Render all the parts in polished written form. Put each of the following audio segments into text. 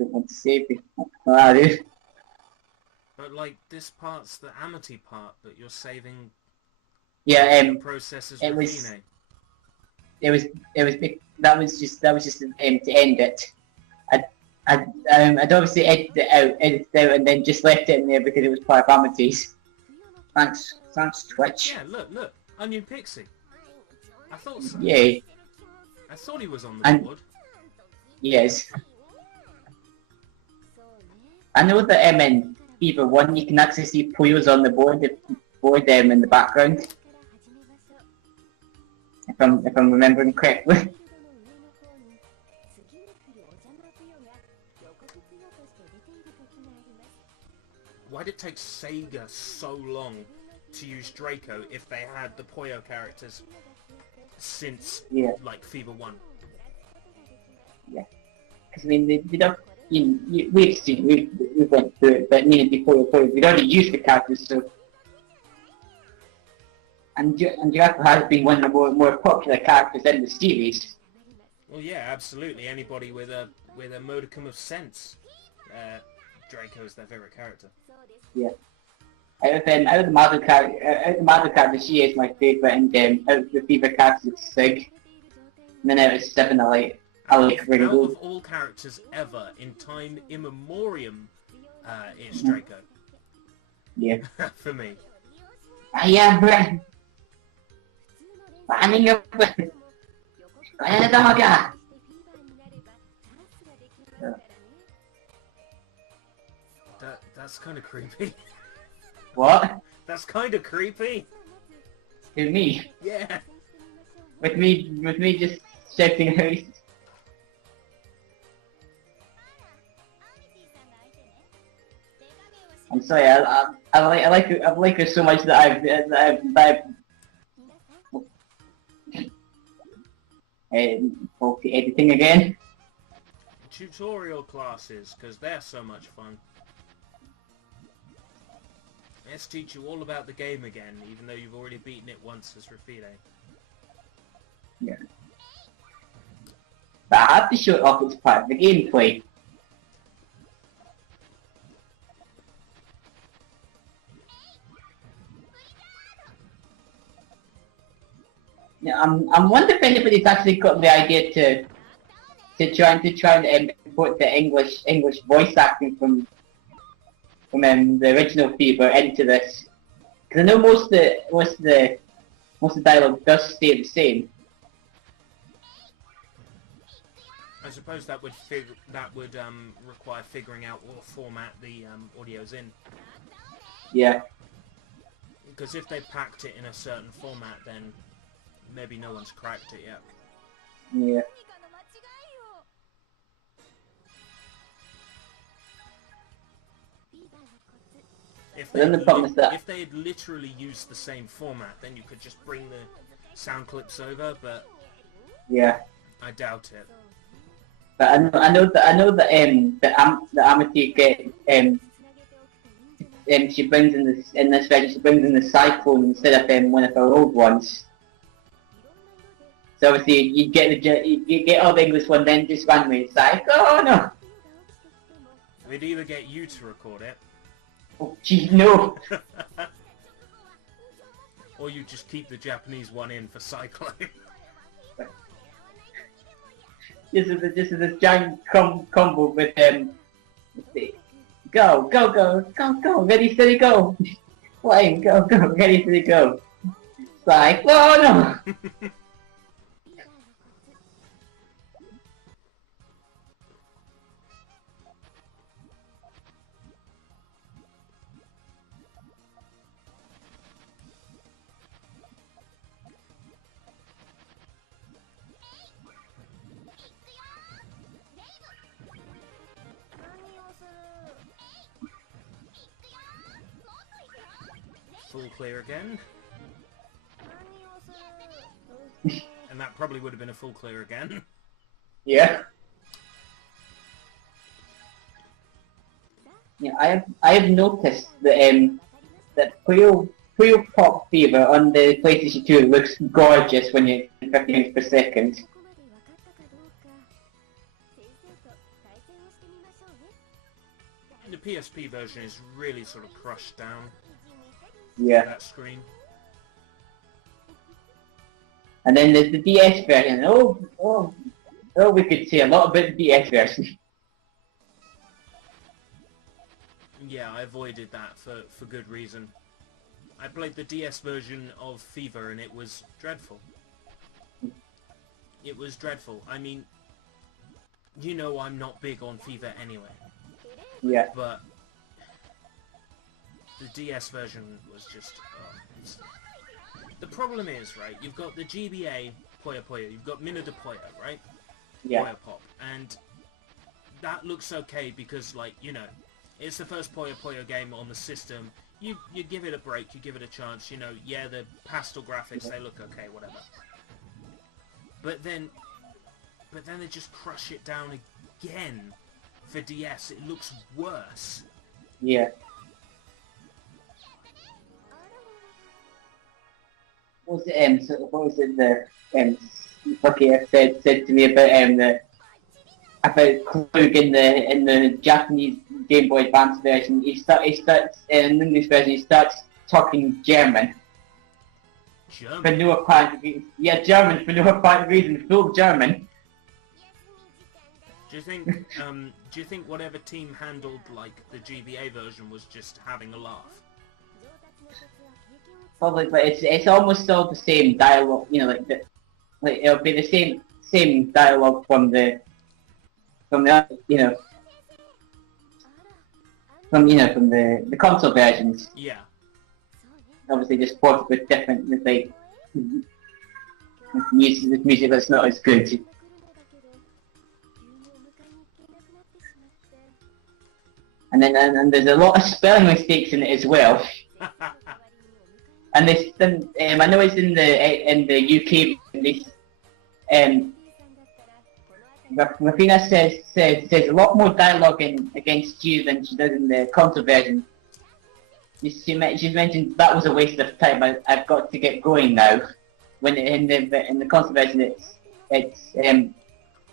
don't want to save it. Ah, dude. But like this part's the amitie part, but you're saving Yeah, the process as it was, Rafine. it was, it was, that was just to end it. I'd obviously edited it out, and then just left it in there because it was part of Amity's. Thanks, Twitch. Yeah, look, Onion Pixie. I thought so. Yay. I thought he was on the And board. yes, I know that in Fever 1 you can actually see Puyo's on the board in the background. If I'm remembering correctly. Why did it take Sega so long to use Draco if they had the Puyo characters since like Fever 1? Yeah, because I mean they don't. We've went through it, but before we'd already used the characters, so and Draco has been one of the more popular characters in the series. Well, yeah, absolutely. Anybody with a modicum of sense, Draco is their favorite character. Yeah. Out of the Marvel characters, she is my favorite, and out of the Fever characters, it's Sig. And then out of 7, I like Ringo. Out of all characters ever, in time immemorium, it's Draco. Yeah. For me. I am running up with the dog. That's kind of creepy. What? That's kind of creepy. To me? Yeah. With me just shouting out. I'm sorry. I like her so much that I've editing again. Tutorial classes, because they're so much fun. Let's teach you all about the game again, even though you've already beaten it once as Rafine. Yeah. But I have to show it off as part of the gameplay. Yeah, I'm wondering if anybody's actually got the idea to try and import the English voice acting from the original Fever into this, because I know most of the dialogue does stay the same. I suppose that would require figuring out what format the audio's in. Yeah. Because if they packed it in a certain format, then maybe no one's cracked it yet. Yeah. If they had literally used the same format, then you could just bring the sound clips over, but yeah, I doubt it. But I know that Amitie she brings in this version, she brings in the Cyclone instead of one of her old ones. So obviously you get all the English one, then just randomly it's like, oh no. They'd either get you to record it. Oh gee, no. Or you just keep the Japanese one in for Cyclone. This is a giant combo with go, ready, steady, go. Flying, go, ready, steady, go. It's like, oh no. Full clear again. And that probably would have been a full clear again. Yeah. Yeah, I have noticed that that Puyo Pop Fever on the PlayStation 2 looks gorgeous when you're 50 frames per second. PSP version is really sort of crushed down. Yeah. That screen. And then there's the DS version. Oh, we could say a lot about the DS version. Yeah, I avoided that for good reason. I played the DS version of Fever and it was dreadful. It was dreadful. I mean, you know I'm not big on Fever anyway. Yeah. But the DS version was just... The problem is, right, you've got the GBA Puyo Puyo, you've got Mina de Puyo, right? Yeah. Puyo Pop. And that looks okay because, like, you know, it's the first Puyo Puyo game on the system. You give it a break, you give it a chance, you know, yeah, the pastel graphics, they look okay, whatever. But then they just crush it down again for DS. It looks worse. Yeah. What was it the Fucky said to me about Klug in the Japanese Game Boy Advance version? He starts in the English version. He starts talking German. German. For no apparent reason. Yeah, German for no apparent reason. Full German. Do you think whatever team handled like the GBA version was just having a laugh? Probably, but it's almost all the same dialogue. You know, like it'll be the same dialogue from the console versions. Yeah. Obviously, just ported with different with music that's not as good. And then there's a lot of spelling mistakes in it as well. And I know it's in the UK. Rafina says a lot more dialogue against you than she does in the console version. She's mentioned that was a waste of time. I've got to get going now. When in the console version, it's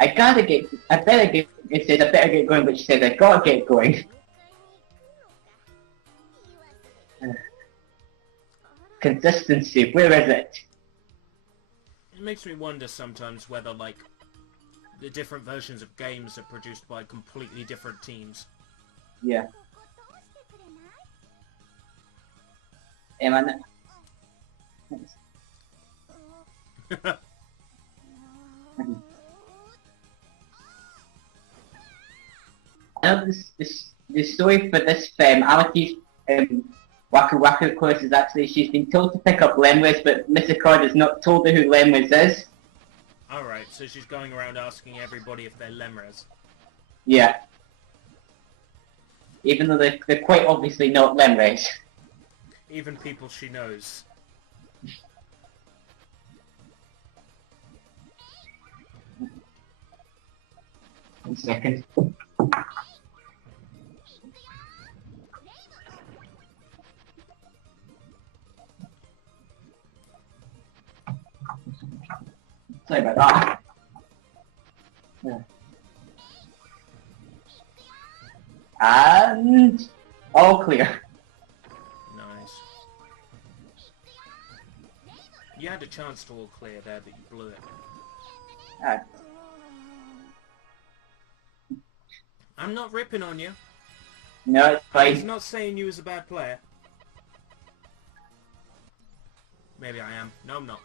I better get going, but she says I gotta get going. Consistency, where is it? It makes me wonder sometimes whether, like, the different versions of games are produced by completely different teams. Yeah. I know the story for this Amitie's Waku Waku course is actually she's been told to pick up Lemwis, but Miss Accord has not told her who Lemwis is. Alright, so she's going around asking everybody if they're Lemres. Yeah. Even though they're quite obviously not Lemres. Even people she knows. One second. Sorry about that. Yeah. And all clear. Nice. You had a chance to all clear there, but you blew it. I'm not ripping on you. No, it's fine. He's not saying you was a bad player. Maybe I am. No, I'm not.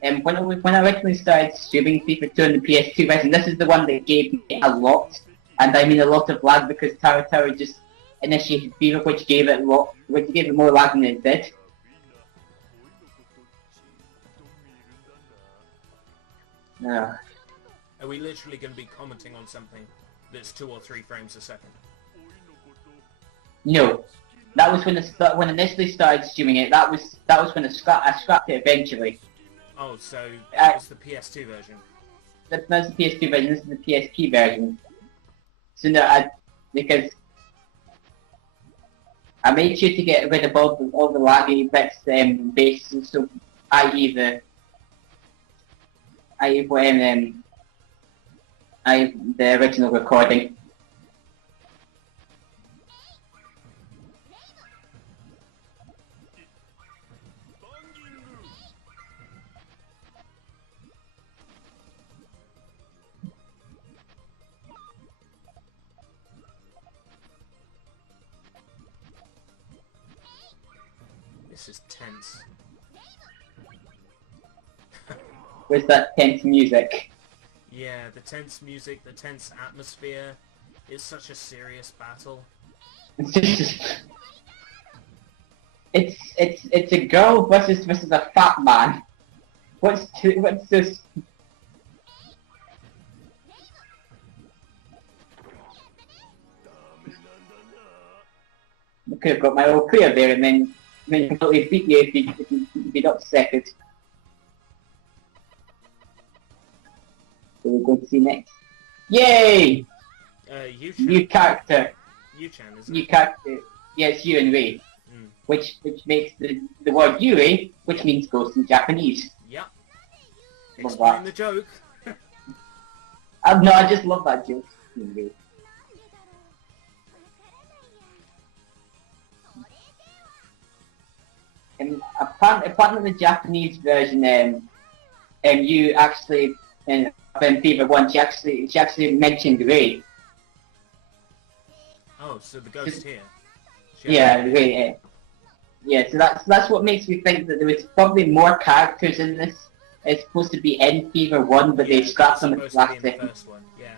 When I originally started streaming FIFA 2 on the PS2 version, this is the one that gave me a lot, and I mean a lot of lag because Tower just initiated FIFA, which gave it more lag than it did. No. Are we literally going to be commenting on something that's 2 or 3 frames a second? No. That was when I initially started streaming it. That was when I scrapped it eventually. Oh, so it's the PS2 version. That's the PS2 version. This is the PSP version. So no, because I made sure to get rid of all the laggy bits, bases. So when The original recording. This is tense. With that tense music. Yeah, the tense music, the tense atmosphere. It's such a serious battle. It's a girl versus a fat man. What's this? I could have got my old clear there and then completely beat you if you beat up second. So we're going to see next. Yay! Yu-chan. New character. Yu-chan, isn't New it? character. Yeah, it's you and Ray. Mm. Which makes the word Yuri, which means ghost in Japanese. Yep. Love Explain that. the joke. No, I just love that joke. And apparently the Japanese version, you actually in Fever 1, she actually mentioned Ray. Oh, so the ghost here. Yeah, Ray. Yeah, so that's what makes me think that there was probably more characters in this. It's supposed to be in Fever 1, but they scrapped them at the last the second. first one. Yeah.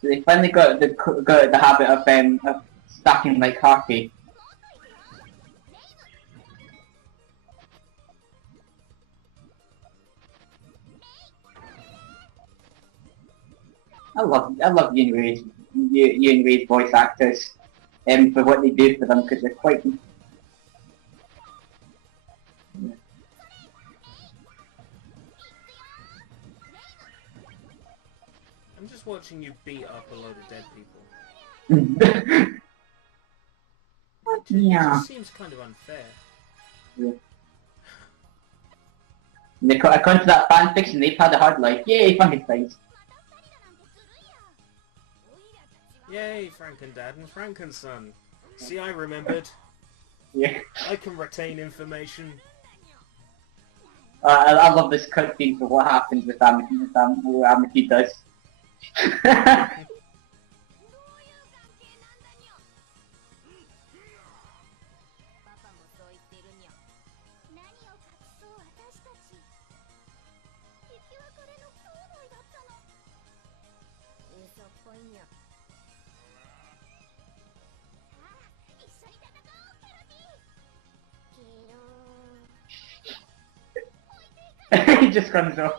So they finally got the habit of stacking like hockey. I love Ian Ray's voice actors, for what they do for them because they're quite. I'm just watching you beat up a load of dead people. It just seems kind of unfair. Yeah. According to that fan fiction, they've had a hard life. Yay, Frankenstein! Yay, Frankendad and Frankenson. See, I remembered. Yeah. I can retain information. I love this cutscene for what happens with what Amitie does. He just runs off.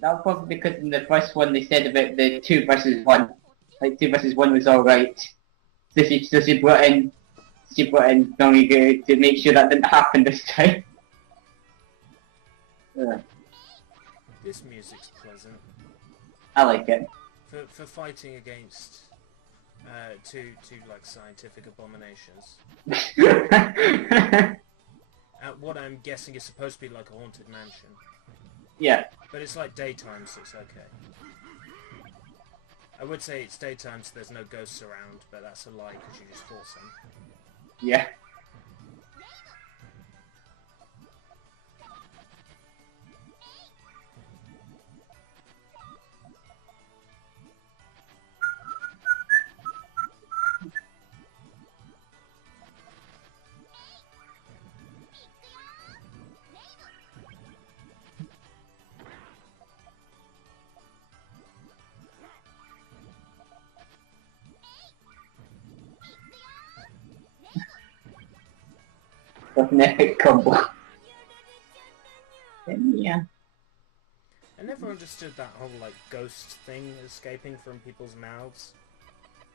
That was probably because in the first one they said about the 2 versus 1. Like 2 versus 1 was alright. So she brought in Dongy to make sure that didn't happen this time. This music's pleasant. I like it. For fighting against two like scientific abominations. What I'm guessing is supposed to be like a haunted mansion. Yeah. But it's like daytime, so it's okay. I would say it's daytime, so there's no ghosts around, but that's a lie because you just force them. Yeah. With an epic combo. Yeah. I never understood that whole like ghost thing escaping from people's mouths.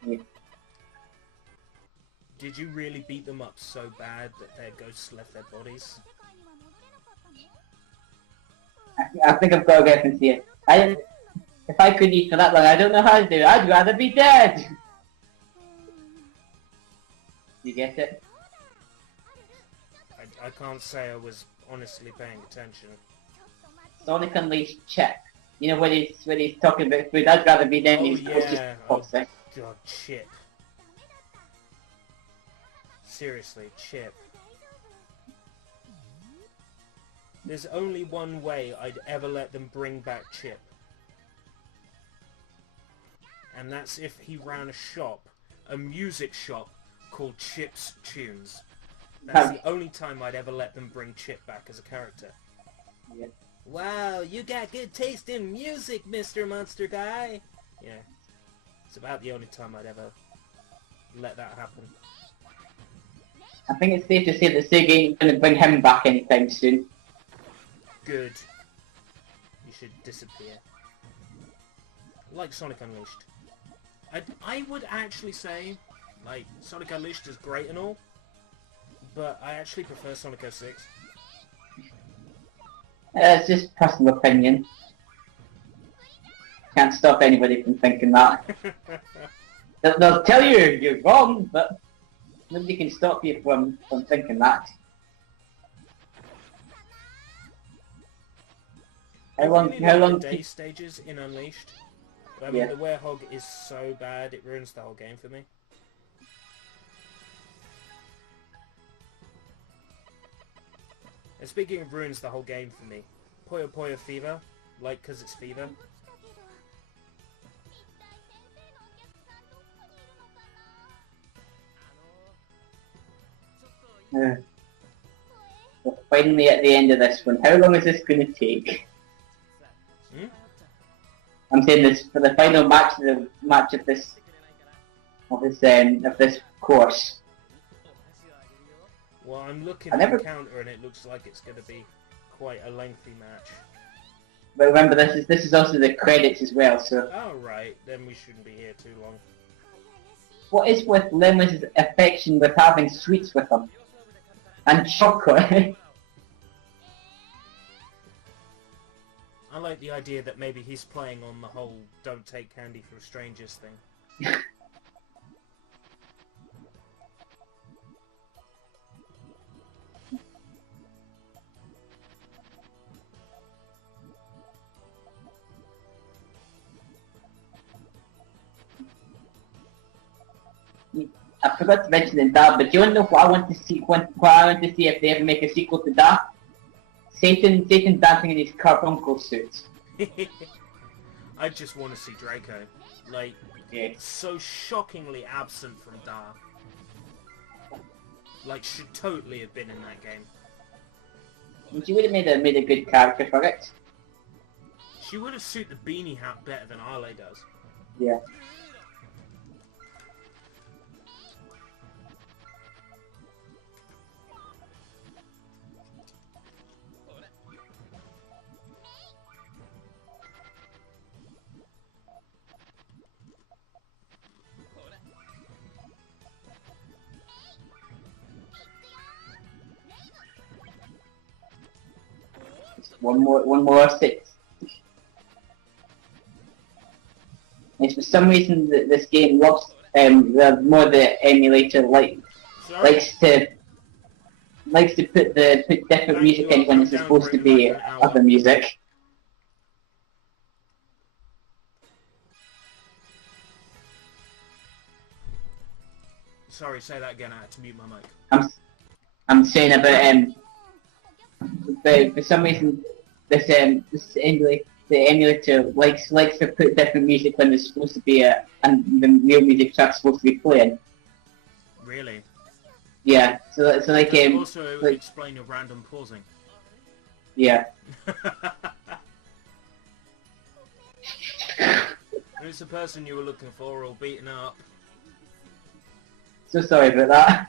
Yeah. Did you really beat them up so bad that their ghosts left their bodies? I think I've got to get and see it. If I could eat for that long, I don't know how to do it. I'd rather be dead. You get it? I can't say I was honestly paying attention. Sonic Unleashed Chip. You know when he's talking about food, I'd rather be dead than Oh he's just yeah, toxic. God, Chip. Seriously, Chip. There's only one way I'd ever let them bring back Chip. And that's if he ran a shop, a music shop, called Chip's Tunes. That's the only time I'd ever let them bring Chip back as a character. Yeah. Wow, you got good taste in music, Mr. Monster Guy! Yeah. It's about the only time I'd ever let that happen. I think it's safe to say that Sega ain't going to bring him back anytime soon. Good. You should disappear. Like Sonic Unleashed. I would actually say, like, Sonic Unleashed is great and all, but I actually prefer Sonic 06. It's just personal opinion. Can't stop anybody from thinking that. They'll tell you you're wrong, but nobody can stop you from thinking that. I really How like long? the day stages in Unleashed. But, I mean, the werehog is so bad, it ruins the whole game for me. And speaking of ruins the whole game for me, Puyo Puyo Fever, like, 'cause it's fever. We're finally at the end of this one. How long is this going to take? Hmm? I'm saying this for the final match of this course. Well, I'm looking at the counter and it looks like it's going to be quite a lengthy match. But remember, this is also the credits as well. So. Oh right, then we shouldn't be here too long. What is with Lemons' affection with having sweets with him? And chocolate? I like the idea that maybe he's playing on the whole "don't take candy from strangers" thing. I forgot to mention in that, but do you want to know what I want to see? What I want to see if they ever make a sequel to that? Satan dancing in his carbuncle suit. I just want to see Draco, like, so shockingly absent from Da. Like, should totally have been in that game. She would have made a good character for it. She would have suited the beanie hat better than Arle does. Yeah. One more six. And for some reason, this game loves the emulator likes to put different music in when it's supposed to be other music. Sorry, say that again. I had to mute my mic. I'm saying about for some reason this the emulator likes to put different music when it's supposed to be and the real music track's supposed to be playing. Really? Yeah. So like also like, explain your random pausing. Yeah. Who's the person you were looking for all beaten up? So sorry about that.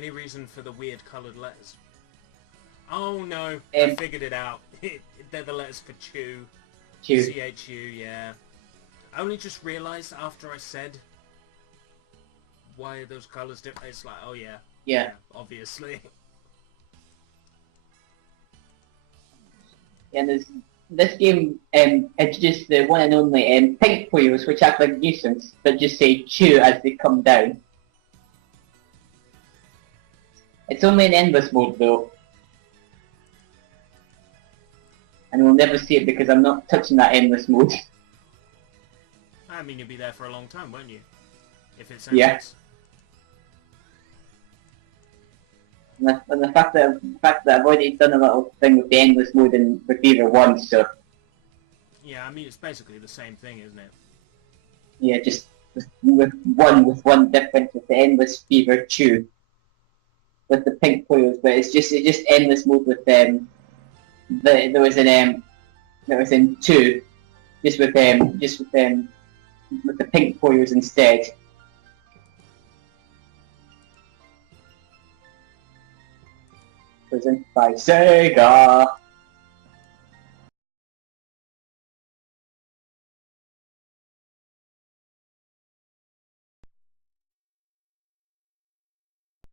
Any reason for the weird coloured letters? Oh no, I figured it out. They're the letters for chew. Chew. C-H-U, yeah. I only just realised after I said why are those colours different. It's like, oh yeah. Yeah. Obviously. And this game introduced the one and only pink puyos, which act like nuisance, but just say chew as they come down. It's only in endless mode though. And we'll never see it because I'm not touching that endless mode. I mean, you'll be there for a long time, won't you? If it's Yeah. endless. And the fact that I've already done a little thing with the endless mode in with Fever 1, so... Yeah, I mean, it's basically the same thing, isn't it? Yeah, just with one difference with the endless Fever 2. With the pink puyos, but it's just endless mode with them. There was in 2, with the pink puyos instead. Present by Sega.